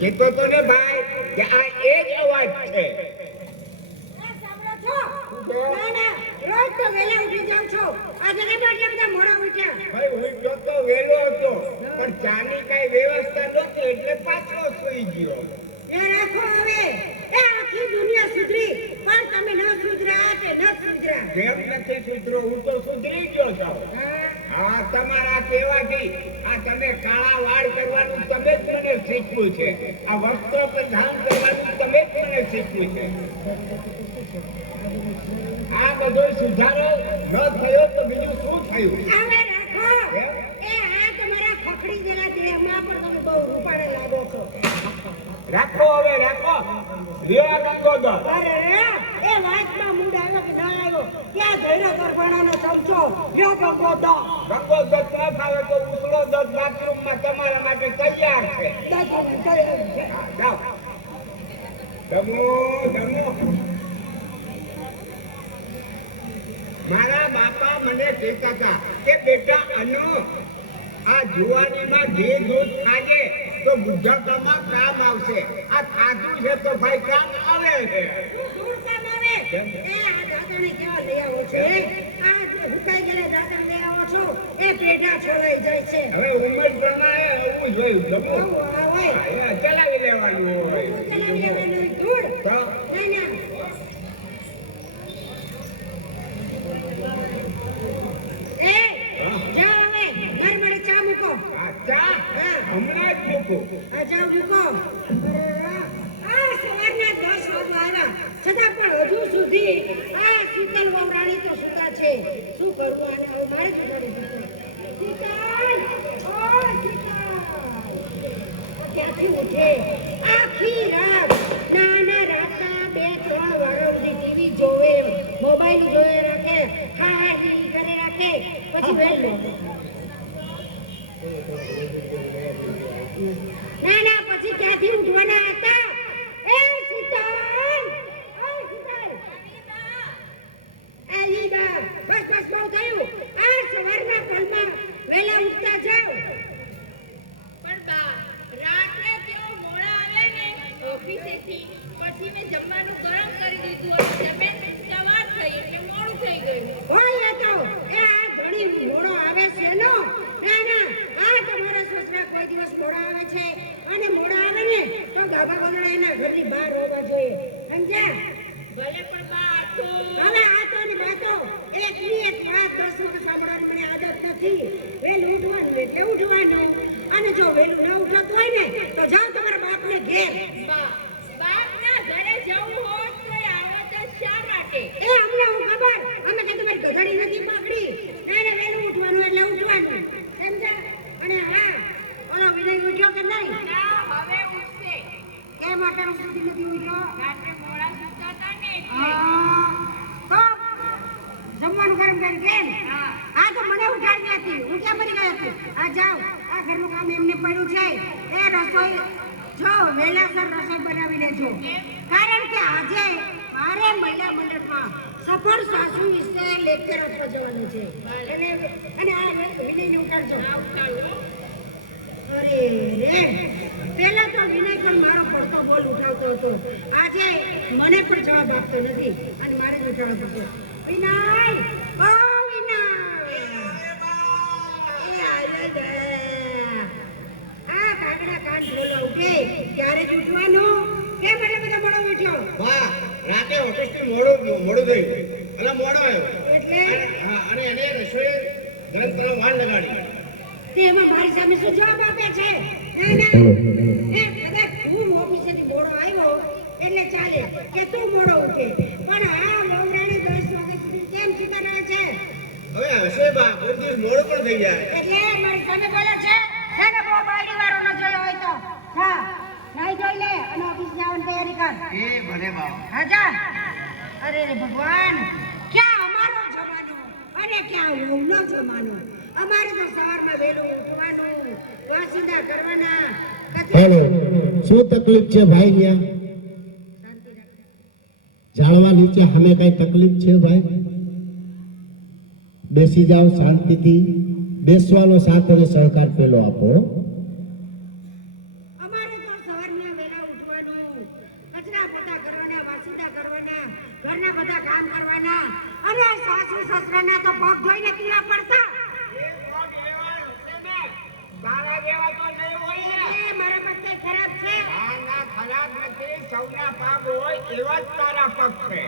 કીધો તો ને ભાઈ કે આ એ જ અવાજ છે. ના ના રોજ તો વેલા ઉઠી જાઉં છો. આજે કેમ આટલા બધા મોડા ઉઠ્યા? ભાઈ ઉઠ્યો તો વેલો હતો પણ ચાની કઈ વ્યવસ્થા નહોતી એટલે પાછો સૂઈ ગયો. એ રાખો હવે. એ આખી દુનિયા સુધરી પણ તમે ન સુધરા કે ન સુધરા. કેમ નથી સુધરો? હું તો સુધરી ગયો છું. હા તમારા કહેવાથી આ તમે કાળા વાળ કરવાનું તમે જ મને શીખવું છે. આ વસ્ત્ર પ્રધાન કરવાનું તમે જ મને શીખવું છે. આ બધો સુધારો ન થયો તો બીજું શું થયું? હવે રાખો. એ આ તમારા ખખડી ગયેલા દેહમાં પણ તમે બહુ રૂપાળે લાગો છો. રાખો હવે રાખો. લ્યો ગંગોદર. અરે એ વાતમાં મૂડ આવ્યો કે ના આવ્યો? ક્યાં ધૈર્ય કરવાના ચમચો લ્યો ગંગોદર. ગંગોદર ન ખાવે તો ઉસળો દત બાથરૂમમાં તમારા માટે તૈયાર છે. જાઓ. દમો દમો. મારા બાપા મને કહેતા હતા કે બેટા અનુ આ જુવાનીમાં ઘી દૂધ ખાજે તો બુદ્ધતામાં કામ આવશે. આ ખાધું છે તો ભાઈ કામ આવે છે. દૂર કામ આવે. એ આ દાદાને કેવા લઈ આવો છે? આ હુકાઈ ગયેલા દાદા લઈ આવો છો એ પેઢા છોડાઈ જાય છે. હવે ઉંમર પ્રમાણે આવું જોયું દમો. હોય ચલાવી લેવાનું હોય. ચલાવી લેવાનું ધૂળ. તો ના ના એ જાઓ હવે મારે મારે ચા મૂકો. આ ચા હમણાં જ મૂકું. આ જાઓ મૂકો. આ સવારના 10 વાગવા આવ્યા છતાં પણ હજુ સુધી આ શીતલ વમરાણી તો સુતા છે. શું કરવું આને? હવે મારે જ ઉઠાડવું પડશે. શીતલ ઓ શીતલ ક્યાંથી ઉઠે? આખી રાત નાના રાતા 2-3 વાગ્યા સુધી ટીવી જોવે, મોબાઈલ જોવે રાખે, હા ઈ કરે રાખે, પછી વેલો. ના ના પછી ક્યાંથી ઉઠવાના હતા? એ શીતલ ઓ શીતલ એ લીડા બસ બસ બહુ થયું. આ સવારના પલમાં વેલા ઉઠતા જાઓ. પણ બા રાત્રે કેવો મોડા આવે ને ઓફિસેથી પછી મેં જમવાનું ગરમ કરી દીધું અને જમે સવાર થઈ એટલે મોડું થઈ ગયું. હોય તો એ આ ઘણી મોડો આવે છે નો. ના ના આ તમારા સસરા કોઈ દિવસ મોડા આવે છે અને મોડા આવે ને તો ગાભા ગોદડા એના ઘરની બહાર હોવા જોઈએ. સમજ્યા? ભલે પણ બા તો હવે આ તો ને બાતો એકની એક વાત 10 વખત સાંભળવાની મને આદત નથી. વહેલું ઉઠવાનું એટલે ઉઠવાનું. અને જો વહેલું ન ઉઠતું હોય ને તો જાઓ તમારા બાપને ઘેર. બાપના ઘરે જવું હોત તો આવો તો શા માટે? એ અમને હું ખબર. અમે કે તમારી ગધડી નથી પકડી. એને વહેલું ઉઠવાનું એટલે ઉઠવાનું. સમજ્યા? અને હા ઓલો વિનય ઉઠ્યો કે નહીં? ના હવે ઉઠશે. કેમ આટલા સુધી નથી ઉઠ્યો? રાત્રે મોડા સૂતા હતા ને તો જમવાનું ગરમ કરી કેમ? આ તો મને ઉઠાડી હતી. હું ક્યાં મરી ગઈ હતી? આ જાઓ આ ઘરનું કામ એમને પડ્યું છે. એ રસોઈ જો વહેલાસર રસોઈ બનાવી લેજો. કારણ કે આજે મારે મહિલા મંડળમાં સફળ સાસુ વિશે લેક્ચર આપવા જવાનું છે. અને આ વિનયને ઉઠાડજો. અરે રે પહેલા તો વિનય પણ મારો પડતો બોલ ઉઠાવતો હતો. આજે મને પણ જવાબ આપતો નથી અને મારે જ ઉઠાડવો પડશે. વિનય ઓ વિનય એ આલે લે આ કાગડા કાન બોલવા ઉઠે ત્યારે જ ઉઠવાનું. કેમ એટલે બધા મોડો ઉઠ્યો? વાહ રાતે ઓફિસથી મોડું થયું એટલે મોડો આવ્યો. એટલે હા અને એને રસોઈ ગરમ કરવા વાર લગાડી. તેમાં મારી સામે શું જવાબ આપે છે? ના ના એ કદાચ હું ઓફિસેથી મોડો આવ્યો એટલે ચાલે કે તું મોડો ઉઠે પણ આ વહુરાણી 10 વાગ્યા સુધી કેમ સુતા રહે છે? હવે હશે બા કોઈ દિવસ મોડું પણ થઈ જાય. એટલે મારી સામે બોલે છે એને બહુ બારી વાળો ન જોયો હોય તો હા નાઈ ધોઈ લે અને ઓફિસ જવાની તૈયારી કર. એ ભલે બા. હા જા. અરે રે ભગવાન ક્યાં અમારો જમાનો અને ક્યાં વહુનો જમાનો. અમારે તો સવારમાં વહેલું ઉઠવાનું, વાસિંદા કરવાના. હેલો શું તકલીફ છે ભાઈ? ત્યાં જાળવા નીચે સામે કઈ તકલીફ છે ભાઈ? બેસી જાઓ શાંતિથી. બેસવાનો સાથ અને સહકાર પેલો આપો. અમારે તો સવારના ઘરના બધા કામ કરવાના. અરે સાસુ સસરાના તો પગ ધોઈને પીવા પડતા. એ કોણ એવા હશે ને? તારા જેવા તો નહીં હોય ને. એ મારા પગ કઈ ખરાબ છે? આ ના ખરાબ નથી, સૌના પગ હોય એવા જ તારા પગ છે.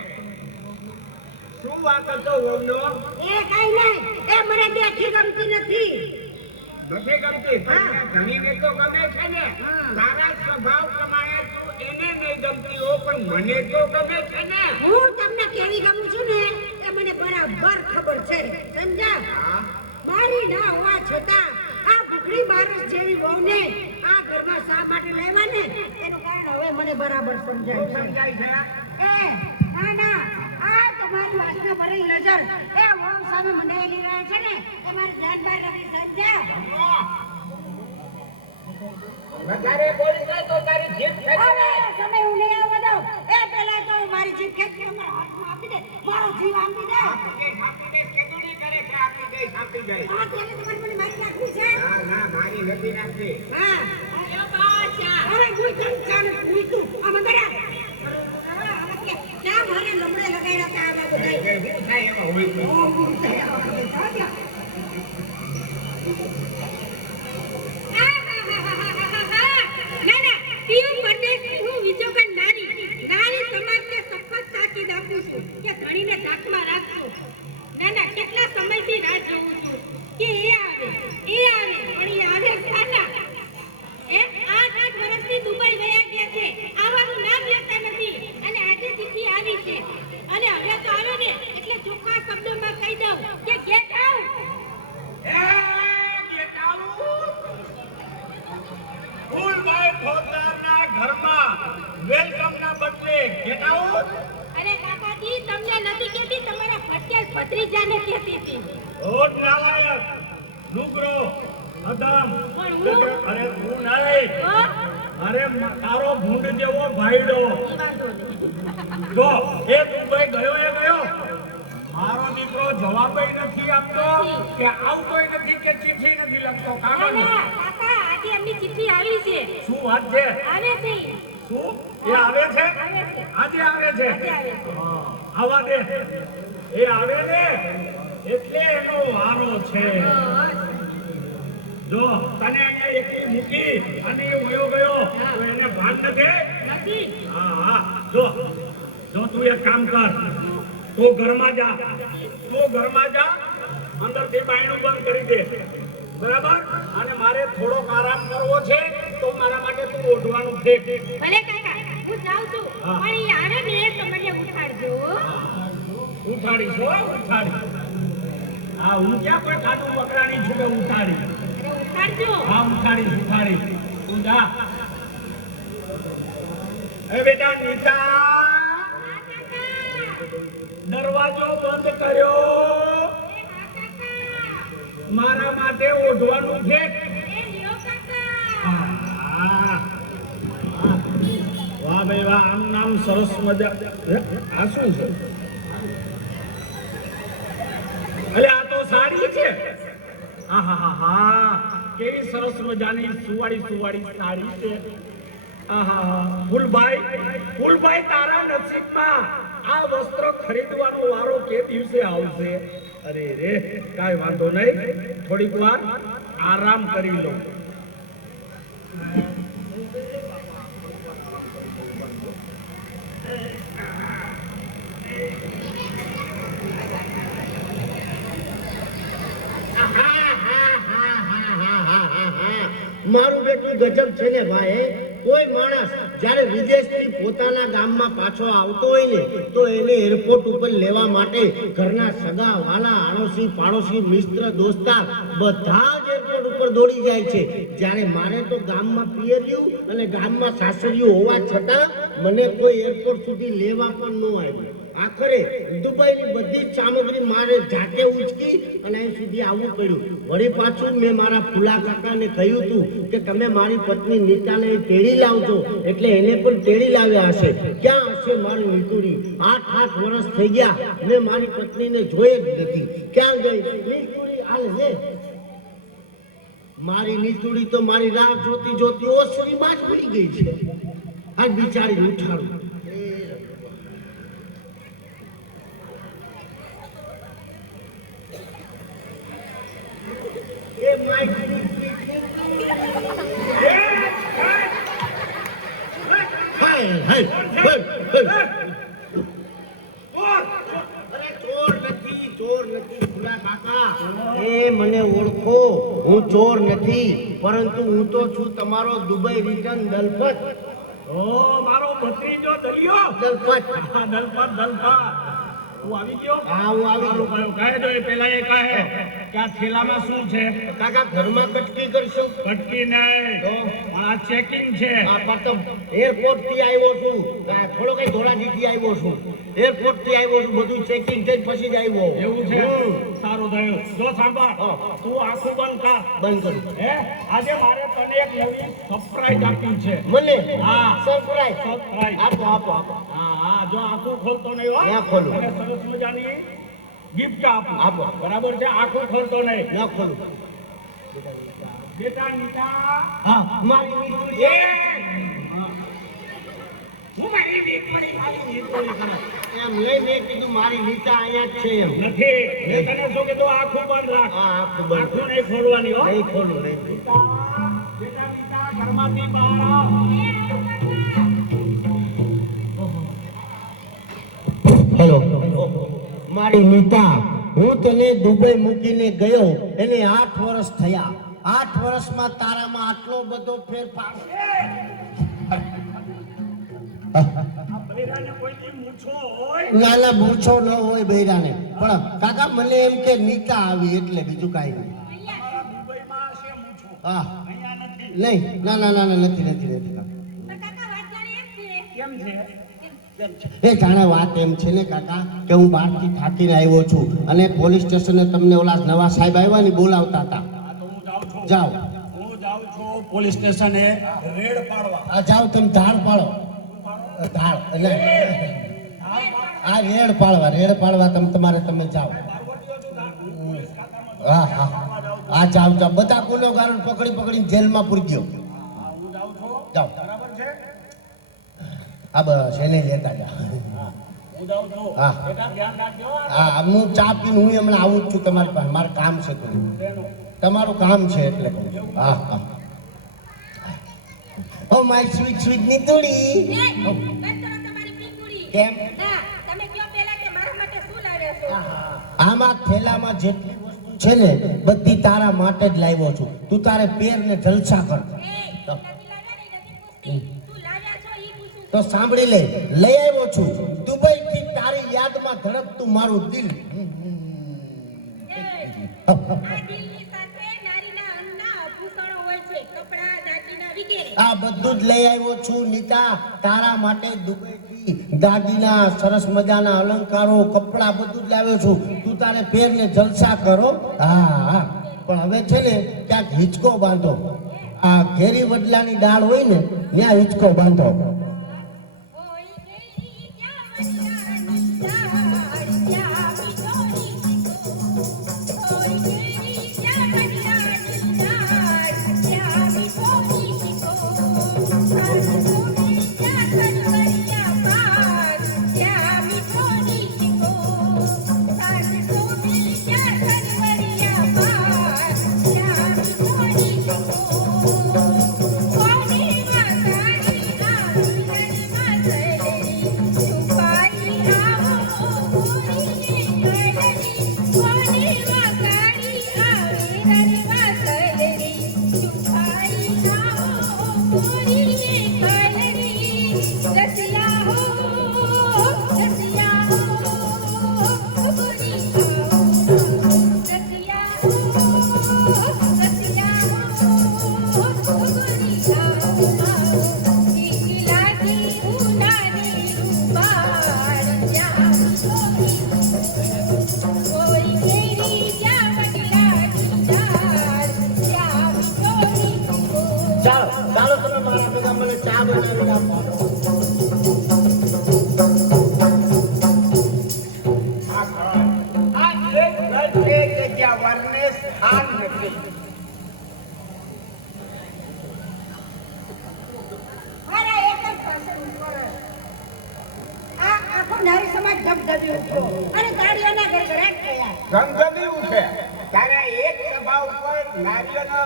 શું વાત હતો વહુનો? એ કઈ નહીં, એ મને દેખી ગમતી નથી. નથી ગમતી? હા. ધણીને તો ગમે છે ને. હા. તારા સ્વભાવ પ્રમાણે તું એને નહીં ગમતી હો, પણ મને તો ગમે છે ને. હું તમને કેવી ગમું છું ને એ મને બરાબર ખબર છે, સમજ્યા? હા. મારી ના હોવા છતાં આ ભૂખડી બારસ જેવી વહુને આ ઘરમાં શા માટે લેવા ને એનું કારણ હવે મને બરાબર સમજાય છે. સમજાય છે? એ ના ના, આ તમારી વાતને ભરેલી નજર એ વહુ સામે મંડાયેલી રહે છે ને એ મારી ધ્યાન બહાર નથી, સમજ્યા? વધારે બોલી જાય તો તારી જીભ ખેંચી હવે જાય. તમે હું નહીં આવવા દઉં. એ પહેલા તો મારી જીભ ખેંચી મારા હાથમાં આપી દે, મારો જીવ આપી દે. આપી દે, કીધું નહીં કરે કે આપી દઈશ, આપી દઈશ. આ તેને તમારે મને મારી નાખવી છે? ના, ના, મારી નથી નાખતી. હા. લ્યો બા ચા. અરે ગુઈ કર ચાલ ગુઈતું આ મંદરા. ક્યાં મારે લમડે લગાડ્યા હતા આમાં બધાય. કે શું થાય એમાં હોય તો? ઓ મુંડા આવા. ના ના પીયું પરદેશ હું વિજોગન નારી સમાજને શપથ તાકીદ આપું છું કે ધણીને ધાકમાં રાખજો. ના ના કેટલા સમયથી રાહ જોઉં છું કે એ આવે પણ એ આવે સાના. એ 8 વર્ષથી દુબઈ વયા ગયા છે, આવવાનું નામ લેતા નથી અને આજે ચિઠ્ઠી આવી છે અને હવે તો આવે ને એટલે ચોખ્ખા શબ્દોમાં કહી દઉં કે ગેટ આઉટ. ફૂલભાઈ ફોજદારના ઘરમાં વેલકમના બદલે ગેટ આઉટ. અરે કાકાજી તમને નથી કહેતી, તમારા ફટકેલ ભત્રીજાને કહેતી હતી. રોજ નાલાયક લુગરો અદમ પણ હું? અરે હું નહીં તો અરે તારો ભૂંડ જેવો ભાઈડો ઈ વાંધો નહીં. જો એ દુબઈ ગયો મારો દીકરો જવાબય નથી આપતો કે આવતોય નથી કે ચિઠ્ઠી નથી લખતો. ના કાગળ ના કાકા આજે એમની ચિઠ્ઠી આવી છે. શું વાત છે? આવે છે શું એ આવે છે? આવે છે આજે આવે છે? આજે આવે છે. હા, આવા દે. એ આવે ને એટલે એનો વારો છે. જો તને અહીંયા એકલી મૂકી અને એ વયો ગયો તો એને ભાન નથી. નથી હા હા જો તું એક કામ કર, તું ઘરમાં જા અંદરથી બાયણું બંધ કરી દે, બરાબર? અને મારે થોડોક આરામ કરવો છે તો મારા માટે તું ઓઢવાનું ફેંક. ભલે કાકા હું જાઉં છું હા. પણ ઈ આવે ને તો મને ઉઠાડજો. ઉઠાડીશ હો, ઉઠાડીશ. હા, હું ક્યાં કોઈ ખાટું બકરાની છું કે ઉઠાડીશ. અરે ઉઠાડજો. હા, ઉઠાડીશ. તું જા. એ બેટા નીતા, હા કાકા. દરવાજો બંધ કર્યો. એ હા કાકા. મારા માટે ઓઢવાનું છે. એ લ્યો કાકા. વાહ ભાઈ વાહ, આનું નામ સરસ મજા. આ શું છે? અલે આ તો સાડી છે. આહાહા, કેવી સરસ મજાની સુવાળી સાડી છે. આહાહા, ફૂલભાઈ તારા નસીબમાં આ વસ્ત્ર ખરીદવાનો વારો કે દિવસે આવશે? અરે રે, કાઈ વાંધો નહીં, થોડીક વાર આરામ કરી લો. મારું બેટું ગજબ છે ને ભાઈ. કોઈ માણસ જ્યારે વિદેશથી પોતાના ગામમાં પાછો આવતો હોય ને તો એને એરપોર્ટ ઉપર લેવા માટે ઘરના સગા વાલા આડોશી પાડોશી મિત્ર દોસ્તાર બધા જ એરપોર્ટ ઉપર દોડી જાય છે. જ્યારે મારે તો ગામમાં પિયરિયું અને ગામમાં સાસરિયું હોવા છતાં મને કોઈ એરપોર્ટ સુધી લેવા પણ ન આવ્યું. આખરે દુબઈની બધી જ સામગ્રી મારે જાતે ઉચકી અને અહીં સુધી આવવું પડ્યું. વળી પાછું મેં મારા ફૂલા કાકાને કહ્યું હતું કે તમે મારી પત્ની નીતાને તેડી લાવજો, એટલે એને પણ તેડી લાવ્યા હશે. ક્યાં હશે મારી નીતુડી? 8 વર્ષ થઈ ગયા મેં મારી પત્નીને જોઈ જ નથી. ક્યાં ગઈ નીતુડી? હાલ છે મારી નીતુડી તો મારી રાહ જોતી ઓસરીમાં જ ભૂલી ગઈ છે. આ બિચારી ઉઠાડું. હાલ, હાલ, હાલ. બોલ. અરે ચોર નથી ભૂલા કાકા. એ મને ઓળખો, હું ચોર નથી, પરંતુ હું તો છું તમારો દુબઈ રિટર્ન દલપત. ઓ મારો ભત્રીજો દલિયો. દલપત. હા, દલપત. તું આવી ગયો? હા, હું આવી ગયો. કયો કહે તો એ પહેલા એ કહે કે આ થેલામાં શું છે? કાકા ઘરમાં કટકી કરશો? ભટકી નહીં, તો પણ આ ચેકિંગ છે. આ પણ એરપોર્ટ થી આવ્યો છું, થોડો કઈ ધોળાજીથી આવ્યો છું. એરપોર્ટ થી આવ્યો છું, બધું ચેકિંગ થઈ પછી જ આવ્યો. એવું છે? હમ. સારું થયું. જો સાંભળ, હા. તું આખું બંધ કર. બંધ કરું. હે, આજે મારે તને એક નવી સરપ્રાઈઝ આપી છે. મને હા. Surprise surprise. આપો આપો આપો. હા, જો આખું ખોલતો નહીં હો. ના ખોલું. અને સરસ મજાની ગિફ્ટ આપો. આપો. બરાબર છે? આખું ખોલતો નહીં. ના ખોલું. બેટા નીતા. હા, મારી મીઠી એ! હું મારી દીકરી, મારી દીકરી કરે. એમ લઈ મેં કીધું મારી નીતા અહીંયા જ છે એમ. નથી. મેં તને શું કીધું? આખું બંધ રાખ. હા, આખું બંધ. આખું નહીં ખોલવાની હો. નહીં ખોલું નહીં. નીતા, બેટા નીતા, ઘરમાંથી બહાર આવ. હેલો. મારી નીતા, હું તને દુબઈ મૂકીને ગયો એને 8 વર્ષ થયા. 8 વર્ષમાં તારામાં આટલો બધો ફેરફાર. આ બૈરાને કોઈથી મૂછો હોય? નાના મૂછો ન હોય બૈરાને, પણ કાકા મને એમ કે નીતા આવી એટલે બીજું કાંઈ નહીં. આ દુબઈમાં છે મૂછો. હા, અહીંયા નથી. નહીં, ના નથી કાકા. પણ કાકા વાત જાણે એમ છે કેમ છે? એ જાણે વાત એમ છે ને કાકા કે હું બહારથી થાકીને આવ્યો છું અને પોલીસ સ્ટેશને તમને ઓલા નવા સાહેબ આવ્યા ને બોલાવતા હતા. આ તો હું જાઉં છું. જાઓ. હું જાઉં છું પોલીસ સ્ટેશને રેડ પાડવા. આ જાઓ તમે ધાડ પાડો. ધાડ એટલે આ રેડ પાડવા તમે જાઓ. હા આ જાઓ બધા ગુનેગારોને પકડીને જેલમાં પૂરી દો. હું જાઉં છું. જાઓ. બરાબર છે? આ બસ એને લેતા જાઓ. હું જાઉં છું. હા. બેટા ધ્યાન રાખજો. હા, હું ચા પીને હું હમણાં આવું જ છું તમારી પાસે. મારે કામ છે થોડું. તેનું. તમારું કામ છે એટલે કહું છું. હા. Oh my sweet નીતુડી. એ, બસ કરો તમારી પીકુડી. કેમ? ના, તમે કયો પહેલા કે મારા માટે શું લાવ્યા છો? આમાં થેલામાં જેટલી વસ્તુ છે ને બધી તારા માટે જ લાવ્યો છું. તું તારે પેર ને જલસા કર. એ, નથી લાવ્યા ને નથી પૂછતી. શું લાવ્યા છો ઈ પૂછું છું. તો સાંભળી લઈ આવ્યો છું દુબઈ થી તારી યાદમાં ધડકતું મારું દિલ. એ, આ દિલની સાથે નારીના અન્નના આભૂષણો હોય છે, કપડાં, દાગીના વગેરે. આ બધું જ લઈ આવ્યો છું નીતા તારા માટે. દુબઈ થી દાગીના, સરસ મજાના અલંકારો, કપડા બધું જ લાવ્યો છું. તું તારે પેર ને જલસા કરો. હા, પણ હવે છે ને ક્યાંક હિંચકો બાંધો. આ ઘેરી વડલાની ડાળ હોય ને ત્યાં હિંચકો બાંધો. ઓય ગઈ ક્યાં વડિયાની ડાળ, ક્યાં વિજોરી શીખો. ઓય ગઈ ક્યાં વડિયાની ડાળ, ક્યાં વિજોરી શીખો. સાસુ સોની ક્યાં કનવરિયા પાર, ક્યાં વિજોરી શીખો. સાસુ સોની ક્યાં કનવરિયા પાર, ક્યાં વિજોરી શીખો. કોની વાસાની આવી નરમાં સરેરી, છુપાઈ આવો ગોરીને કલરી. કોની વાસાની આવી નરમાં સરેરી, છુપાઈ આવો ગોરીને કલરી. રસિયા હો ગોરી આવો. રસિયા હો ગોરી આવો. ઠીક લાગી ઉનાની રૂપાળ, જ્યાં વિજોરી કોઈ ઘેરી જ્યાં વડિયાની ડાળ, જ્યાં વિજોરી ચાલો તમે મારા ભેગા મને ચા બનાવીને આપો. આ એક રથ છે કે જ્યાં વરને સ્થાન નથી. મારા એક જ પસંદ કરો. આ આખો નારી સમાજ ધબધબી ઉઠ્યો અને તાળીઓના ગડગડાટ થયા. ગમગમી ઉઠે ત્યારે એક સભા ઉપર નારીઓનો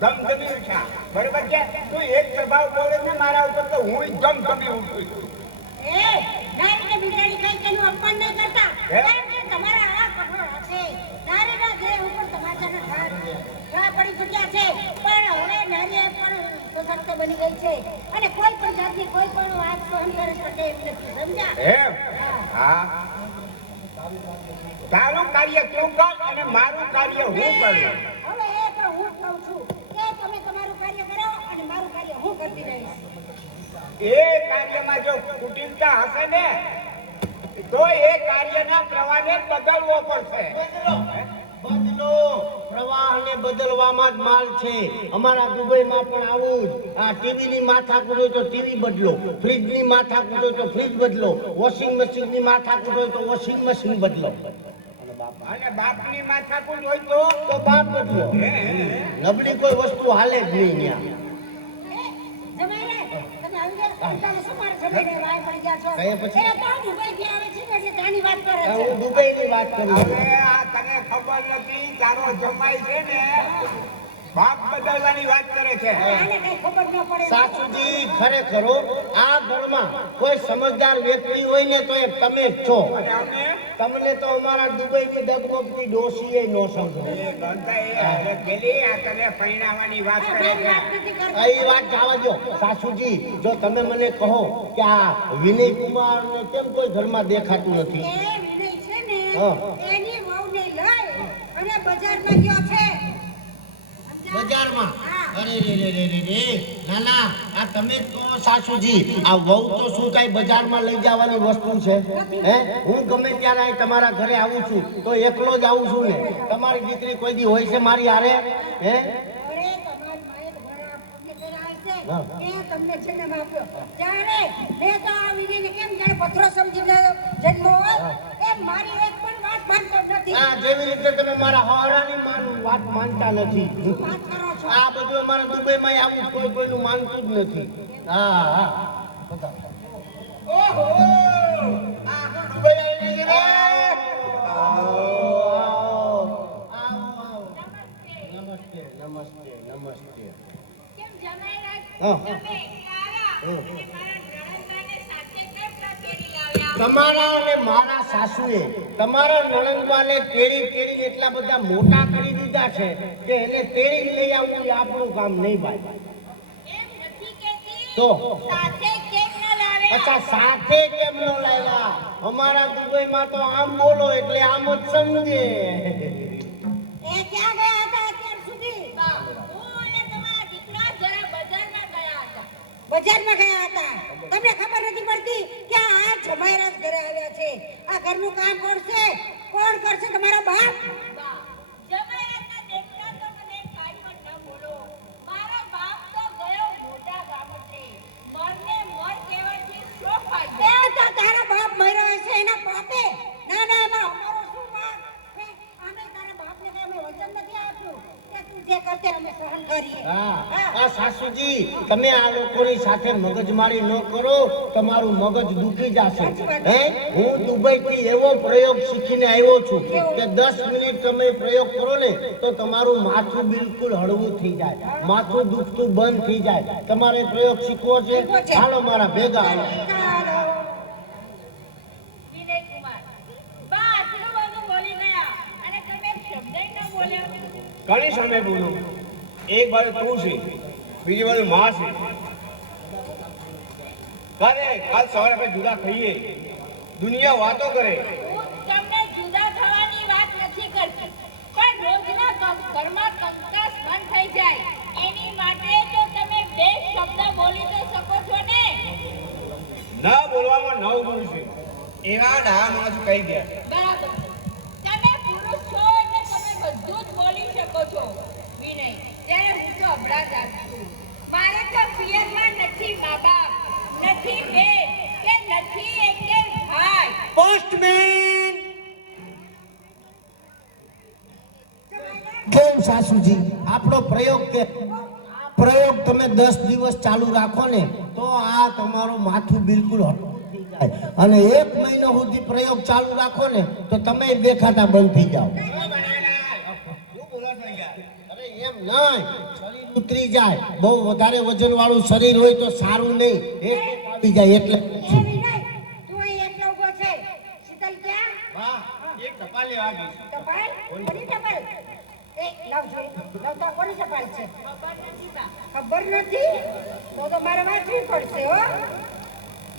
ધમધમી ઉઠ્યા. બરોબર છે? તું એક સ્વભાવ બોલે ને મારા ઉપર તો હું ધમધમી ઉઠું છું. એ નારીને બિચારી કઈ તેનું અપમાન નહીં કરતા. હે? કારણ કે તમારા આ કઠોળ હશે. નારીના દેહ ઉપર તમાચાના ઘા પડી ચૂક્યા છે. પણ હવે નારી પણ સશક્ત બની ગઈ છે. અને કોઈ પણ જાતની કોઈ પણ વાત સહન કરી શકે એમ નથી. સમજ્યા? એમ? હા. તારું કાર્ય તું કર અને મારું કાર્ય હું કરું. હવે એ પણ હું કહું છું કે તમે તમારું કાર્ય કરો અને મારું કાર્ય હું કરતી રહીશ. એ કાર્યમાં જો કુટિલતા હશે ને તો એ કાર્યના પ્રવાહને બદલવો પડશે. બદલો પ્રવાહને બદલવામાં જ માલ છે. અમારા દુબઈમાં પણ આવું જ. આ ટીવીની માથાકૂટ હોય તો ટીવી બદલો, ફ્રીજની માથાકૂટ હોય તો ફ્રીજ બદલો, વોશિંગ મશીનની માથાકૂટ હોય તો વોશિંગ મશીન બદલો, અને બાપની માથાકૂટ હોય તો બાપ બદલો. નબળી કોઈ વસ્તુ હાલે જ નહીં ત્યાં. જમાઈને તમે આવી ગયા તમે શું મારા જમાઈને વાય પડી ગયા છો. કઈ પછી? એ તો દુબઈ થી આવે છે ને એટલે ત્યાંની વાત કરે આ છે. હું દુબઈની વાત કરું છું. હવે આ તને ખબર નથી તારો જમાઈ છે ને બાપ બદલવાની વાત કરે છે. આને કઈ ખબર ન પડે. સાસુજી ખરેખર હો, આ ઘરમાં કોઈ સમજદાર વ્યક્તિ હોય ને તો એ તમે જ છો. અને અમે તમને તો અમારા દુબઈની ડગમગતી ડોશીએ ન સમજો. એ ગંગા એ હવે પેલી આ તને પરણાવવાની વાત કરે છે. વાત નથી કરતા. આ વાત જવા દો. સાસુજી જો તમે મને કહો કે આ વિનય કુમાર ને કેમ કોઈ ઘરમાં દેખાતું નથી? એ વિનય છે ને હા. એની વહુને લઈ અને બજારમાં ગયો છે. સમજ્યા? બજારમાં? હા. અરે રે રે રે રે રે. ના ના, આ તમે જ કહો સાસુજી. આ વહુ તો શું કઈ બજારમાં લઈ જવાની વસ્તુ છે? હે, હું ગમે ત્યારે અહીં તમારા ઘરે આવું છું તો એકલો જ આવું છું ને. તમારી દીકરી કોઈ દી હોય છે મારી હારે? હે, અરે તમારી માએ તમારા પુણ્ય કરાય છે. હા. એ તમને જન્મ આપ્યો. જ્યારે મેં તો આ વિનયને કેમ જાણે પથરો સમજીને જન્મ હોય એ મારી એક પણ વાત માનતો નથી. આ જેવી રીતે તમે મારા હારાની વાત માનતા નથી. વાત કરો છો. આ બધું અમારા દુબઈમાં આવું કોઈ કોઈનું માનતું જ નથી. હા હા. ઓહો આ તો દુબઈ આવી ગઈ રે. નમસ્તે નમસ્તે નમસ્તે. કેમ જમાઈ હા. તમે આવ્યા હા. અને મારા નણંદાને સાથે કેમ ન તેડી લાવ્યા? તમારા અને મારા સાસુએ તમારા નણંદવાને તેડી એટલા બધા મોટા કરી દીધા છે કે એને તેડી લઈ આવવું એ આપણું કામ નહીં ભાઈ. એમ નથી કહેતી. તો સાથે કેમ ન લાવ્યા? અચ્છા, સાથે કેમ ન લાવ્યા? અમારા દુબઈમાં તો આમ બોલો એટલે આમ જ સમજે. એ ક્યાં ગયા હતા અત્યાર સુધી? બા, હું અને તમારા દીકરા જરા બજારમાં ગયા હતા. બજારમાં ગયા હતા. તમને ખબર નથી પડતી કે આ જમાઈરાજ ઘરે આવ્યા છે. આ ઘરનું કામ કરશે કોણ કરશે? તમારા બાપ. બા, જમાઈરાજના દેખતા તો મને કાંઈ પણ ન બોલો. મારો બાપ તો ગયો મોટા ગામડે. મરને મર કહેવાથી શો ફાયદો? એ તો તારા બાપ મર્યો છે એના પાપે. ના ના, એમાં અમારો શું વાંક? હે, અમે તારા બાપને કઈ અમે વચન નથી આપ્યું કે તું જે કરતે અમે સહન કરીએ. હા, આ સાસુજી તમે આ લોકોની સાથે મગજમારી ન કરો, તમારું મગજ દુખી જશે. હે, હું દુબઈથી એવો પ્રયોગ શીખીને આવ્યો છું કે 10 મિનિટ તમે પ્રયોગ કરો ને તો તમારું માથું બિલકુલ હળવું થઈ જાય, માથું દુખતું બંધ થઈ જાય. તમારે પ્રયોગ શીખવો છે? હાલો મારા ભેગા હાલો. ચાલો. વિનય કુમાર, બા આટલું બધું બોલી ગયા અને તમે એક શબ્દય ન બોલ્યા. ઘણી સામે બોલું. એક બાજુ તું છે, બીજી બાજુ માં છે. કાલ સવારે આપણે જુદા થઈએ, દુનિયા વાતો કરે. હું તમને જુદા થવાની વાત નથી કરતી, પણ રોજના ઘરમાં કંકાસ બંધ થઈ જાય એની માટે તો તમે બે શબ્દ બોલી તો શકો છો ને. ના બોલવામાં નવ ગુણ છે, એવા ડાયા માણસ કહી ગયા. બરાબર, તમે પુરુષ છો એટલે તમે બધું જ બોલી શકો છો. વિનય, ત્યારે હું તો અબળા જાત છું. મારે તો પિયરમાં નથી મા બાપ, નથી બેન કે નથી એકે ભાઈ. પોસ્ટમેન. કેમ સાસુજી, આપણો પ્રયોગ કે પ્રયોગ તમે 10 દિવસ ચાલુ રાખો ને તો આ તમારું માથું બિલકુલ હળવું થઈ જાય, અને 1 મહિનો સુધી પ્રયોગ ચાલુ રાખો ને તો તમે દેખાતા બંધ થઈ જાઓ. અરે એમ નહીં, શરીર ઉતરી જાય. બહુ વધારે વજન વાળું શરીર હોય તો સારું નહીં. એ આવી જાય એટલે એ વિનય, તું અહીં એકલો ઊભો છે. શીતલ ક્યાં? વાહ, એક ટપાલ લેવા ગઈ છે. ટપાલ? કોની ટપાલ? એ લાવ જોઈ. લાવ તો કોની ટપાલ છે? ખબર નથી? તો મારે વાંચવી પડશે હો.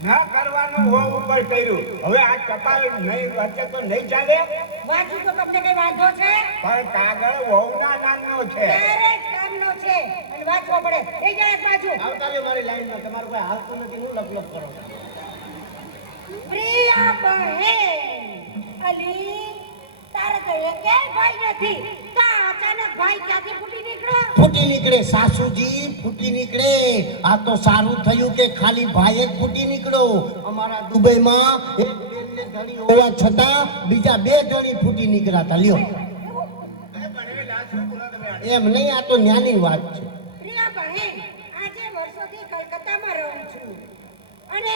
ન કરવાનું હો ઉપર કર્યું. હવે આ ટપાલ નહીં વાંચે તો નહીં ચાલે. વાંચવું તો તમને કઈ વાંધો છે? પણ કાગળ વહુના નામનો છે. ત્યારે જ કામનો છે અને વાંચવો પડે. એ જાય એક બાજુ. આવતા રહ્યો મારી લાઈનમાં. તમારું કોઈ હાલતું નથી. હું લપ કરો છો? પ્રિયા બહેન, અલી તારે તો એકેય ભાઈ નથી. તો અચાનક ભાઈ ક્યાંથી ફૂટી નીકળ્યો? ફૂટી નીકળે સાસુજી, ફૂટી નીકળે. આ તો સારું થયું કે ખાલી ભાઈ જ ફૂટી નીકળ્યો. અમારા દુબઈમાં એક બેનને ધણી હોવા છતાં બીજા 2 ધણી ફૂટી નીકળ્યા હતા. લ્યો એમ નહીં, આ તો ન્યાની વાત છે. પ્રિયા બહેન, આજે વર્ષોથી કલકત્તામાં રહું છું અને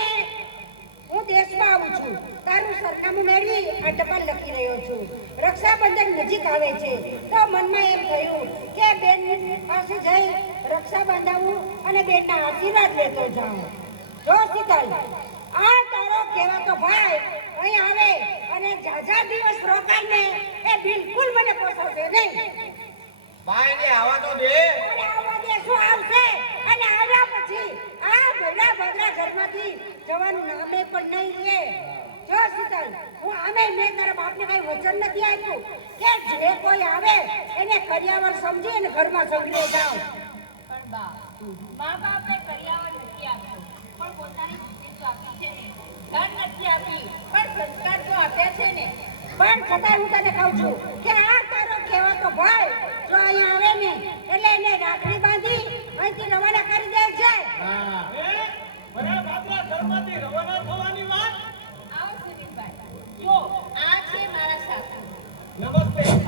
હું દેશમાં આવું છું. તારું સરનામું મેળવી આ ટપાલ લખી રહ્યો છું. રક્ષાબંધન નજીક આવે છે તો મનમાં એમ થયું કે બેન પાસે જઈ રક્ષા બંધાવું અને બેનના આશીર્વાદ લેતો જાઉં. જો શીતલ, આ તારો કહેવાતો ભાઈ અહીં આવે અને ઝાઝા દિવસ રોકાણને એ બિલકુલ મને પોસાવશે નહીં. ભાઈને આવવા તો દે. અને આવવા દે શું આવશે? અને આવ્યા પછી આ ભલા ભદ્રા ઘરમાંથી જવાનું નામે પણ નહીં લે. જો શીતલ, હું આમે મેં તારા બાપને કઈ વચન નથી આપ્યું કે જે કોઈ આવે એને કરિયાવર સમજી અને ઘરમાં સંગરે જાઓ. પણ બા, મા બાપે કરિયાવર નથી આપ્યું, પણ પોતાની બુદ્ધિ તો આપી છે ને. ધન નથી આપ્યું, પણ સંસ્કાર તો આપ્યા છે ને. પણ છતાંય હું તને કહું છું કે આ તારો કહેવાતો ભાઈ જો અહીંયા આવે ને એટલે એને રાખડી બાંધી અહીંથી રવાના કરી દે છે. હા, આવો સુનિલભાઈ, જો આ છે મારા સાસુ,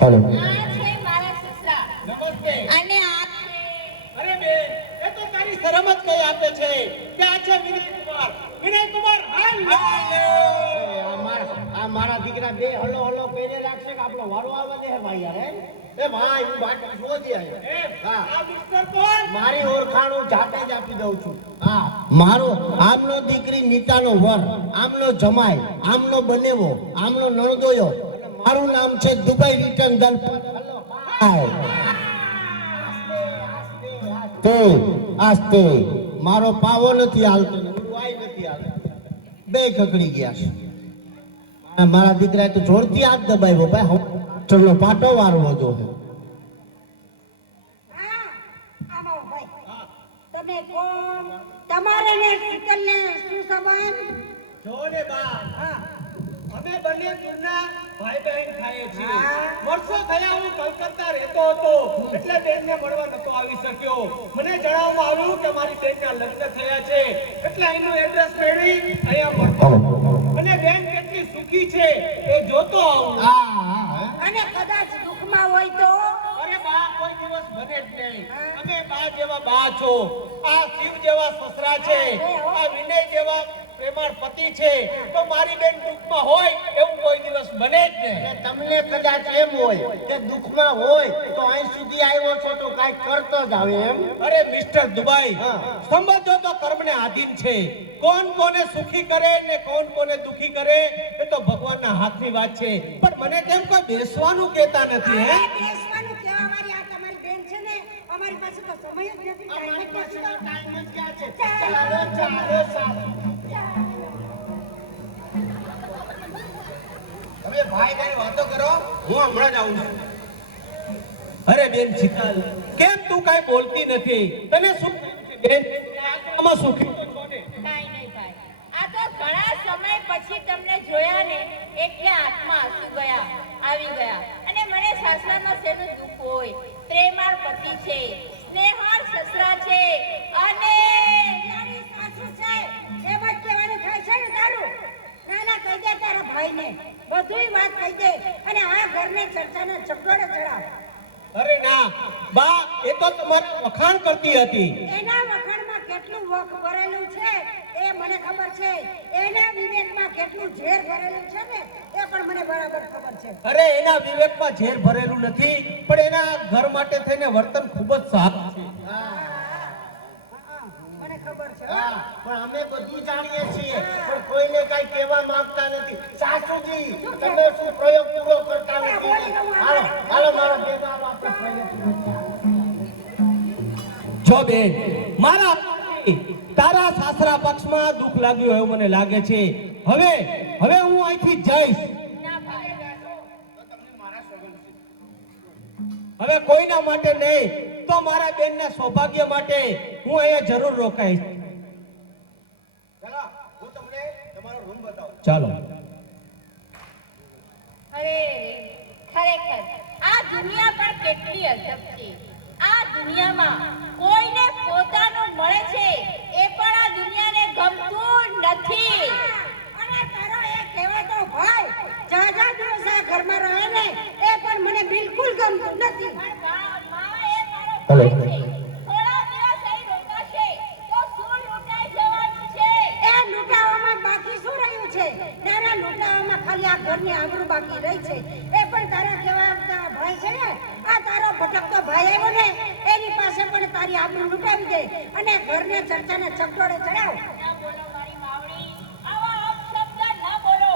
હાલો. આ છે મારા સસરા, અને આ છે અરે બેન, એ તો તારી શરમ જ કઈ આપે છે કે આ છે વિનય કુમાર. વિનય કુમાર, આ મારા દીકરા 2 હલો હલો કરીને રાખશે કે આપણો વારો આવવા દે ભાઈ યાર. એ ભાઈ, હું બાટલી શોધી આવ્યો. હા, આ મિસ્ટર કોણ? મારી ઓળખાણ હું જાતે જ આપી દઉં છું. હા, મારો આમનો દીકરી નીતાનો વર, આમનો જમાઈ, આમનો બનેવો, આમનો નણદોયો. અને મારું નામ છે દુબઈ રિટર્ન દલપત. તે આસ્તે મારો પાવો નથી હાલતો ને વાય નથી હાલતો. 2 ખકડી ગયા છે. મારા દીકરાએ તો જોરથી હાથ દબાવ્યો ભાઈ. હું ચલો પાટો વારવો જો. હા, આવો ભાઈ. તમે કોણ? તમારે ને શીતલને શું સંબંધ? જો ને બા, હા, અમે બંને દૂરના ભાઈ બહેન થાય છીએ. હા. વર્ષો થયા હું કલકત્તા રહેતો હતો, એટલે બેનને મળવા નતો આવી શક્યો. મને જણાવવામાં આવ્યું કે મારી બેનના લગ્ન થયા છે, એટલે અહીંનું એડ્રેસ મેળવી અહીંયા મળતો. અને બેન કેટલી સુખી છે એ જોતો આવું. અને કદાચ દુઃખમાં હોય તો અરે બા, કોઈ દિવસ બને જ નહીં. અમે બા જેવા બા છો, આ શિવ જેવા સસરા છે, આ વિનય જેવા પ્રેમાળ પતિ છે, તો મારી બેન દુઃખમાં હોય એવું કોઈ દિવસ બને જ નહીં. તમને કદાચ એમ હોય કે દુઃખમાં હોય તો અહીં સુધી આવ્યો છો તો કાંઈક કરતો જ આવે એમ. અરે મિસ્ટર દુબાઈ, હા. સંબંધો તો કર્મને આધીન છે. કોણ કોને સુખી કરે ને કોણ કોને દુખી કરે એ તો ભગવાનના હાથની વાત છે. પણ મને કેમ કોઈ બેસવાનું કહેતા નથી હે? આ બેસવાનું કહેવા વાળી આ તમારી બેન છે ને, અમારી પાસે તો સમય જ નથી. અમારી પાસે તો ટાઈમ જ ક્યાં છે? ચાલો, ચાલો, ચાલો. તમે ભાઈ ભાઈ વાતો કરો, હું હમણાં જ આવું છું. અરે બેન શીતલ, કેમ તું કાંઈ બોલતી નથી? તને શું બેન આમાં સુખી તો છો ને? કાંઈ નહીં ભાઈ, આ તો ઘણા સમય પછી તમને જોયા ને એટલે આંખમાં આંસુ આવી ગયા. અને મને સાસરામાં શેનું દુઃખ હોય? પ્રેમાળ પતિ છે, સ્નેહાળ સસરા છે, અને તારી સાસુ છે એમ જ કહેવાનું થાય છે ને તારું. ના ના, કહી દે તારા ભાઈને, બધુંય વાત કહી દે અને આ ઘરને ચર્ચાને ચકડોળે ચડાવ. અરે ના બા, એ તો તમારા વખાણ કરતી હતી. એના વખાણમાં કેટલું વખ ભરેલું છે એ મને ખબર છે. એના વિવેકમાં કેટલું ઝેર ભરેલું છે ને એ પણ મને બરાબર ખબર છે. અરે એના વિવેકમાં ઝેર ભરેલું નથી, પણ એના ઘર માટે થઈને વર્તન ખૂબ જ સારું છે. ખબર છે હા, પણ અમે બધું જાણીએ છીએ પણ કોઈને કઈ કહેવા માંગતા નથી. સાસુજી તમે શું પ્રયોગ પૂરો કરતા નથી? હાલો હાલો મારા ભેગા આવો, આપણે પ્રયોગ પૂરો કરીએ. જો બેન, મારા તારા સાસરા પક્ષમાં દુઃખ લાગ્યું એવું મને લાગે છે. હવે હું અહીંથી જઈશ. હવે કોઈના માટે નહીં તો મારા બેનના સૌભાગ્ય માટે હું અહીંયા જરૂર રોકાઈશ. ચાલો હું તમને તમારો રૂમ બતાવું. ચાલો. અરે ખરેખર આ દુનિયા પણ કેટલી અજબ છે. આ દુનિયામાં કોઈને પોતાનું મળે છે એ પણ આ દુનિયાને ગમતું નથી. અને તારો એ કહેવાતો ભાઈ જાજા દિવસ આ ઘરમાં રહે ને એ પણ મને બિલકુલ ગમતું નથી. પણ માં એ મારો ભાઈ છે. થોડા દિવસ અહીં રોકાશે તો શું લૂંટાઈ જવાનું છે? એ લૂંટાવામાં બાકી શું રહ્યું છે? તારા લૂંટાવામાં ખાલી આ ઘરની આબરૂ બાકી રહી છે. એ પણ તારા કહેવાતા ભાઈ છે ને, આ તારો ભટકતો ભાઈ આવ્યો ને એની પાસે પણ તારી આબરૂ લૂંટાવી દે અને ઘરને ચર્ચાને ચકડોળે ચડાવ. ના બોલો મારી માવડી, આવા અપશબ્દ ના બોલો.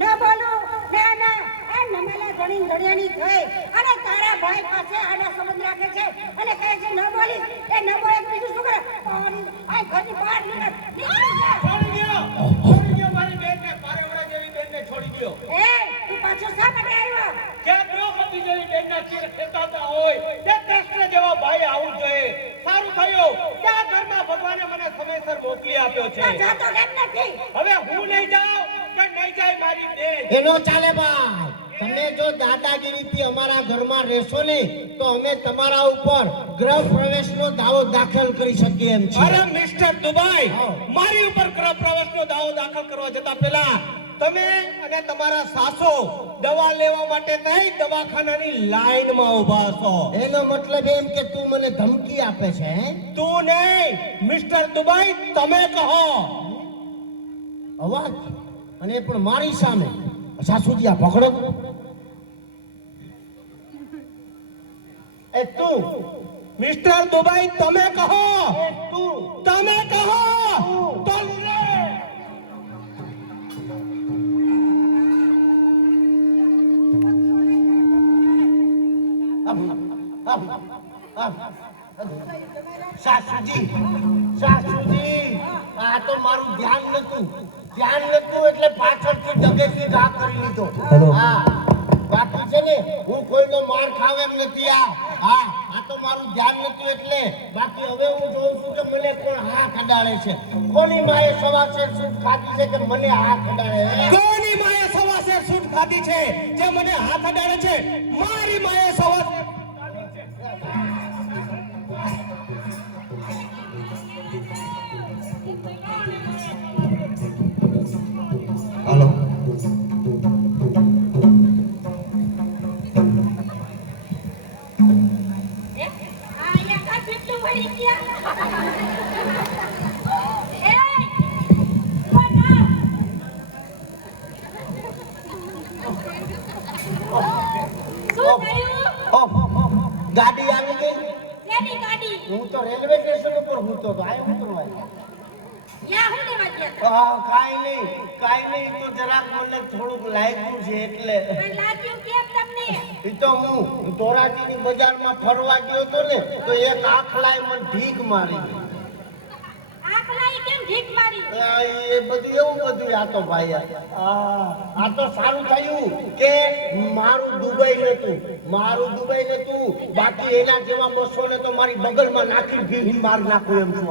ન બોલું ના ના આ નમેલા ધણી ધડિયાની થઈ અને તારા ભાઈ પાસે આડા સંબંધ રાખે છે અને કહે છે ન બોલીશ. એ ન બોલે તો બીજું શું કરે? આ ઘરની બહાર નીકળ. છોડી દ્યો મારી બેનને, પારેવડા જેવી બેનને છોડી દ્યો. એ તું પાછો શા માટે આવ્યો? ક્યાં દ્રૌપદી જેવી બેનના ચીર ખેંચાતા હોય તે કૃષ્ણ જેવા ભાઈ આવું જોઈએ. સારું થયું કે આ ઘરમાં ભગવાને મને સમયસર મોકલી આપ્યો છે. આ જાતો કેમ નથી? હવે હું નહીં જાઉં કે નહીં જાય મારી બેન. એનો ચાલે ભાઈ. તમે જો દાદાગીરીથી અમારા ઘરમાં રહેશો ને તો અમે તમારા ઉપર ગૃહ પ્રવેશનો દાવો દાખલ કરી શકીએ એમ અરે છીએ. મિસ્ટર દુબાઈ, હા. મારી ઉપર ગૃહ પ્રવેશનો દાવો દાખલ કરવા જતા પહેલા તમે અને તમારા સાસુ દવા લેવા માટે કઈ દવાખાનાની લાઈનમાં ઊભા છો. એનો મતલબ એમ કે તું મને ધમકી આપે છે હે? તું નહીં મિસ્ટર દુબાઈ, તમે કહો. અવાજ અને એ પણ મારી સામે. સાસુજી આ પકડો. એ તું મિસ્ટર દુબાઈ, તમે કહો. તું તમે કહો. તો લે. સાસુજી આ તો મારું ધ્યાન નતું એટલે પાછળથી ડગેથી ઘા કરી લીધો. હા બાકી છે ને હું કોઈનો માર ખાવ એમ નથી. આ તો મારું ધ્યાન નતું એટલે. બાકી હવે હું જોઉં છું કે મને કોણ હાથ અડાડે છે. કોની માએ સવાસે સૂટ ખાધી છે કે મને હાથ અડાડે હે? કોની માએ સવાસે સૂટ ખાધી છે જે મને હાથ અડાડે છે? મારી માએ સવાસે હાલો એ આ અહીંયા કા જેટલું વળી ગયા? એ કોના? શું થયું? ગાડી આવી ગઈ. કેની ગાડી? હું તો રેલવે સ્ટેશન ઉપર હતો તો આ ઉતરવા. યા હું લેવા ગયા હતા? કાઈ નહીં તો જરાક મને થોડુંક લાગ્યું છે એટલે. પણ લાગ્યું કેમ તમને? ઈ તો હું ધોરાજીની બજારમાં ફરવા ગયો તો ને તો એક આખલાએ મને ભીખ મારી. આખલાએ કેમ ભીખ મારી? એ બધું એવું બધું આ તો ભાઈ આ તો સારું થયું કે મારું દુબઈ નતું. બાકી એના જેવા બસો ને તો મારી બગલમાં નાખી ભીખ માર નાખું એમ છું.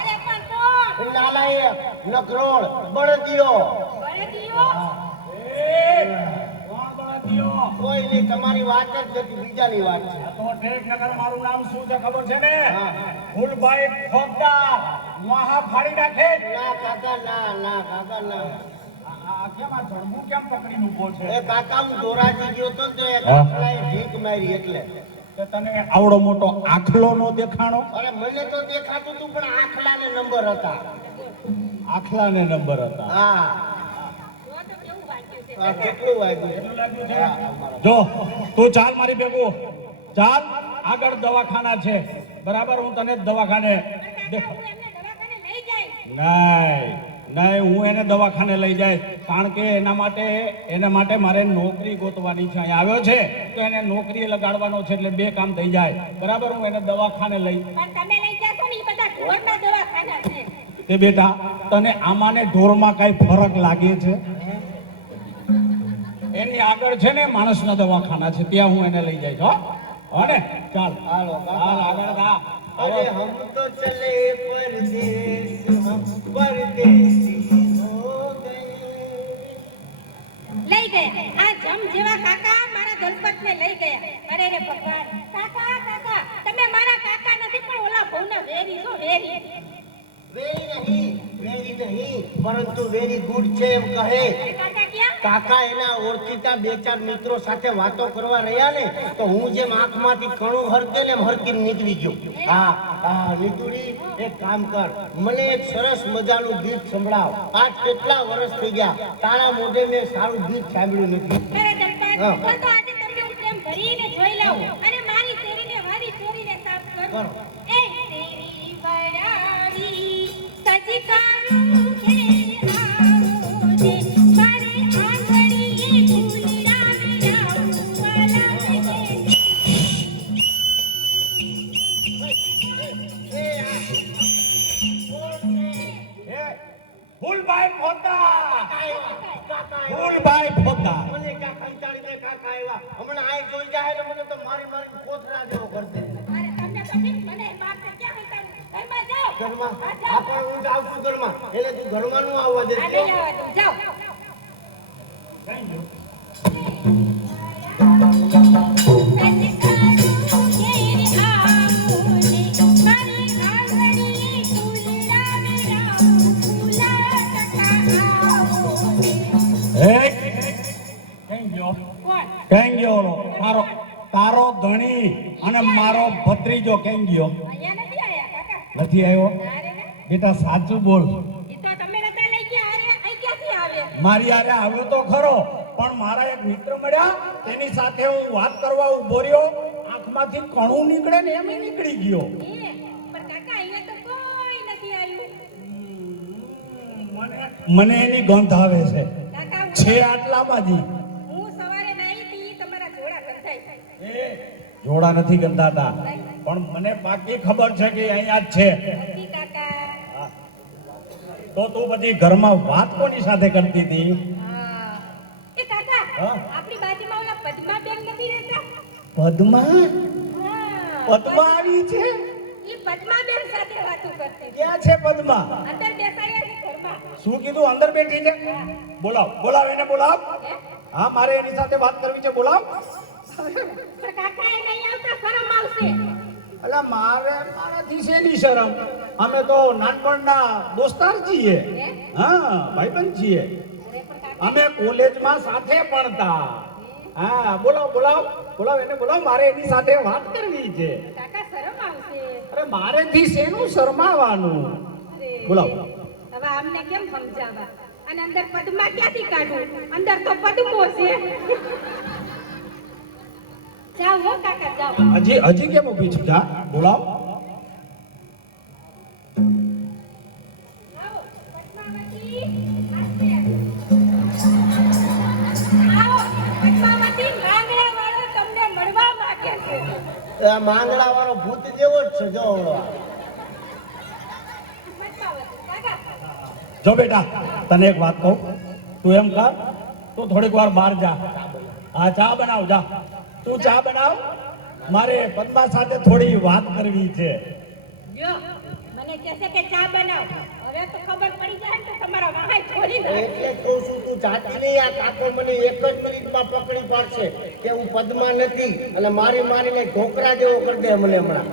અરે પણ કોણ? નાલાયક નકરોળ બળદિયો. બળદિયો? કોઈ નહીં, તમારી વાત જ નથી, બીજાની વાત છે. તો ઠેક નગર મારું નામ શું છે ખબર છે ને? હા. ફૂલભાઈ ફોગદાર. મહા ફાડી નાખે. ના કાકા ના. આ કેમ આ જડબું કેમ પકડીને ઊભો છે? એ કાકા હું ધોરાજી ગયો તો ને એક હા. આખલાએ ભીખ મારી એટલે. કે તને આવડો મોટો આખલો નો દેખાણો? અરે મને તો દેખાતું તું પણ આખલાને નંબર હતા. આખલાને નંબર હતા. હા જો તો કેવું વાગ્યું છે. આ કેટલું વાગ્યું? કેટલું લાગ્યું છે? હા, અમારા. જો તું ચાલ મારી ભેગું ચાલ. આગળ દવાખાના છે બરાબર, હું તને દવાખાને કાકા, દેખ. હું એમને દવાખાને લઈ નહીં હું એને દવાખાને લઈ જાય કારણ કે એના માટે મારે નોકરી ગોતવાની છે. અહીં આવ્યો છે તો એને નોકરીએ લગાડવાનો છે એટલે 2 કામ થઈ જાય. બરાબર, હું એને દવાખાને લઈ. પણ તમે લઈ જશો ને એ બધા ઢોરના દવાખાના છે. તે બેટા તને આમાં ને ઢોરમાં કઈ ફરક લાગે છે? એની આગળ છે ને માણસના દવાખાના છે, ત્યાં હું એને લઈ જઈશ. હો ને, ચાલ હાલો હાલ આગળ જા. અરે હમ તો ચલે પરદેશ, હમ પરદેશી હો ગયે. લઈ ગયા આ જમ જેવા કાકા મારા દલપતને લઈ ગયા. અરે રે ભગવાન, કાકા તમે મારા કાકા નથી પણ ઓલા ભવના વેરી છો, વેરી. વેરી નહીં પરંતુ વેરી ગુડ છે એમ કહે. કાકા ક્યાં? કાકા એના ઓળખીતા 2-4 મિત્રો સાથે વાતો કરવા રહ્યા ને તો હું જેમ આંખમાંથી કણું હરકે ને એમ હરકીને નીકળી ગયો. હા નીતુડી, એક કામ કર, મને એક સરસ મજાનું ગીત સંભળાવ. આજ કેટલા વર્ષ થઈ ગયા તારા મોઢે મેં સારું ગીત સાંભળ્યું નથી. અરે દલપત, પણ તો આજે તમને હું પ્રેમ ભરીને જોઈ લઉં અને મારી શેરીને વારી ચોરીને સાફ કરું. એ શેરી વડાવી સજકારું કે આવો જે મારે આંગણીએ ફૂલડા વિરાવું વાલા કે. ફૂલભાઈ પોતા મને ક્યાં કંટાળીને કાકા આવ્યા. હમણાં આ જોઈ જાય એટલે મને તો મારી કોથળા જેવો કરશે. અરે તમને પછી મને મારતે ક્યાં હતા? ઘરમાં જાઓ. ઘરમાં હા, આ જાઓ. પણ હું જાઉં છું ઘરમાં, એટલે તું ઘરમાં નું આવવા દે. આ લઈ આવો તો જાઓ. કેમ ગયો તારો ધણી અને મારો ભત્રીજો કેમ ગયો? અહીંયા નથી આયા કાકા. નથી આવ્યો? અરે ના, બેટા સાચું બોલ. ઈ તો તમે નતા લઈ ગયા. અરે અહીં ક્યાંથી આવે? મારી હારે આવ્યો તો ખરો પણ મારા એક મિત્ર મળ્યા, તેની સાથે હું વાત કરવા ઉભો રહ્યો, આંખમાંથી કણું નીકળે ને એમ નીકળી ગયો. એ, પણ કાકા અહીંયા તો કોઈ નથી આવ્યું. મને એની ગંધ આવે છે. કાકા છે આટલામાં જ. હું સવારે નાઈ હતી તમારા જોડા ગંધાય. જોડા નથી ગંધાતા પણ મને પાકી ખબર છે કે અહીંયા જ છે. નથી કાકા. તો તું પછી ઘરમાં વાત કોની સાથે કરતી હતી? હા. એ કાકા, હા? આપણી બાજુમાં ઓલા પદ્માબેન નથી રહેતા? પદ્મા? હા. પદ્મા આવી છે? ઈ પદ્માબેન સાથે વાતો કરતી. ક્યાં છે પદ્મા? અંદર બેસાડ્યા છે ઘરમાં. શું કીધું? અંદર બેઠી છે? બોલાવ એને બોલાવ. હે? હા, મારે એની સાથે વાત કરવી છે, બોલાવ. પણ કાકા એ નહીં આવતા, શરમ આવશે. અલા મારાથી શેની શરમ? અમે તો નાનપણના દોસ્તાર છીએ. હા, ભાઈબંધ છીએ. અરે પણ કાકા, અમે કોલેજમાં સાથે ભણતા. હા, બોલાવ એને બોલાવ, મારે એની સાથે વાત કરવી છે. કાકા શરમ આવશે. અરે મારેથી શેનું શરમાવાનું? અરે, બોલાવ. હવે આમને કેમ સમજાવવા? અને અંદર પદ્મા ક્યાંથી કાઢું? અંદર તો પદ્મો છે. જાઓ હો કાકા, જાઓ. હજી કેમ ઊભી છે? જા, બોલાવ. આવો, પદ્માવતી, આસ્તે. આવો, પદ્માવતી, માંગણાવાળો તમને મળવા માંગે છે. આ માંગડા વાળો ભૂત જેવો જ છે જો ઓળો. પદ્માવતી, કાકા. જો બેટા, તને એક વાત કહું, તું એમ કર, તું થોડીક વાર બહાર જા. હા, ચા બનાવ, જા. તું ચા બનાવ, મારે પદ્મા સાથે થોડી વાત કરવી છે. જો, મને કહેશે કે ચા બનાવ. હવે તો ખબર પડી જાય ને તો તમારા વાહાઈ છોડી નાખે. એટલે કહું છું તું જાતી નહીં. આ કાકો મને એક જ મિનિટમાં પકડી પાડશે કે હું પદ્મા નથી અને મારીને ઢોકરા જેવો કરી દે મને હમણાં.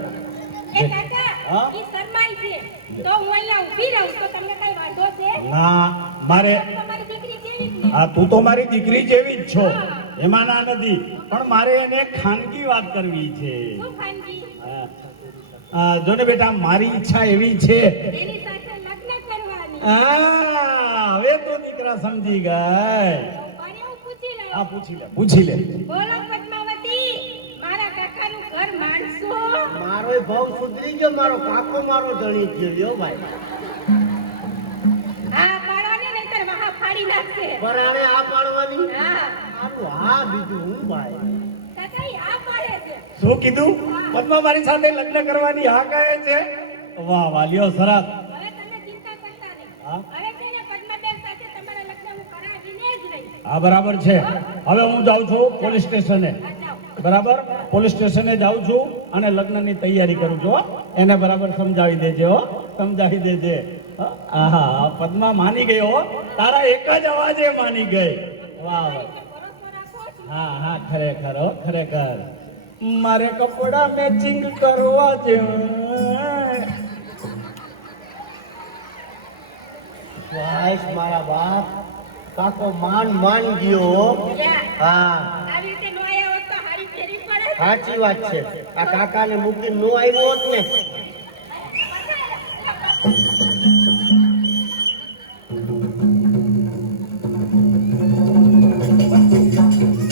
એ કાકા, હા? ઈ શરમાઈ છે. તો હું અહીંયા ઊભી રહું તો તમને કઈ વાંધો છે? ના, મારે તમારી દીકરી જેવી જ ને. હા, તું તો મારી દીકરી જેવી જ છો, એમાં ના નથી, પણ મારે એને ખાનગી વાત કરવી છે. શું ખાનગી? જો ને બેટા, મારી ઈચ્છા એવી છે. એની સાથે લગ્ન કરવાની. હવે તો દીકરા સમજી ગઈ. અને હું પૂછી લઉં. હા, પૂછી લે. બોલો પદ્માવતી, મારા કાકાનું ઘર માનશો? મારોય ભાવ સુધરી ગયો, મારો કાકો મારો જણી ગયો લ્યો ભાઈ. લાગશે પરાણે આ પાડવાની હા આનું હા બીજું હું ભાઈ કાકા ઈ આ પાડે છે શું કીધું પદ્મા મારી સાથે લગ્ન કરવાની હા કહે છે વાહ વાલીઓ સરસ હવે તમે ચિંતા કરતા નહીં હા? હવે છે ને પદ્માબેન સાથે તમારા લગ્ન હું કરાવીને જ રહી હા બરાબર છે હવે હું જાઉં છું પોલીસ સ્ટેશને આ જાઓ બરાબર પોલીસ સ્ટેશને જાઉં છું અને લગ્નની તૈયારી કરું છું હો. એને બરાબર સમજાવી દેજો હો. સમજાવી દેજે હો. આહા પદ્મા માની ગઈ હો તારા એક જ અવાજે માની ગઈ વાહ વાહ ભરોસો રાખો છો હા હા ખરેખર હો ખરેખર મારે કપડા મેચિંગ કરવા છે વાઈસ મારા બાપ કાકો માન ગયો હો. હા આવી રીતે નો આયા હોત તો હારી ફેરી પડે સાચી વાત છે આ કાકાને મૂકીને નો આવ્યો હોત ને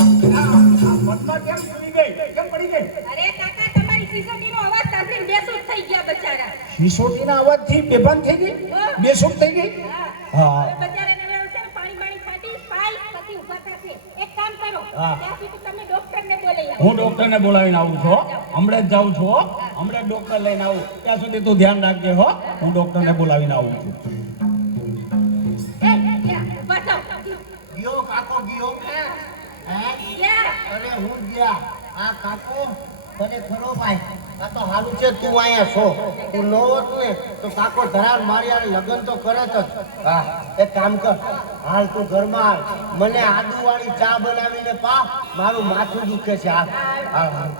પદ્મા કેમ સુઈ ગઈ કેમ પડી ગઈ અરે કાકા તમારી સીસોટીનો અવાજ સાંભળીને બેસું થઈ ગયા બચારા સિસોટીના અવાજથી બેભાન થઈ ગઈ બેસુખ થઈ ગઈ હા હવે બચારાને હવે છે ને પાણી ખાટી પાઈ પછી ઊભા થશે એક કામ કરો હા. ત્યાં સુધી તમે ડોક્ટરને બોલાવી આવો હું ડોક્ટરને બોલાવીને આવું છું હો. હમણાં જ જાઉં છું હો. હમણાં જ ડોક્ટર લઈને આવું ત્યાં સુધી તું ધ્યાન રાખજે હો હું ડોક્ટરને બોલાવીને આવું છું એ ત્યાં ઊભા થાઓ ગયો કાકો ગયો હે ત્યાં અરે હું ગયા આ કાકો તને ખરો ભાઈ આ તો હાલું છે તું અહીંયા છો તું નો હોત ને તો કાકો ધરાર મારી હારે લગ્ન તો કરત જ હા એક કામ કર હાલ તું ઘરમાં હાલ મને આદુવાળી ચા બનાવીને પા મારું માથું દુખે છે હાલ હાલ હાલ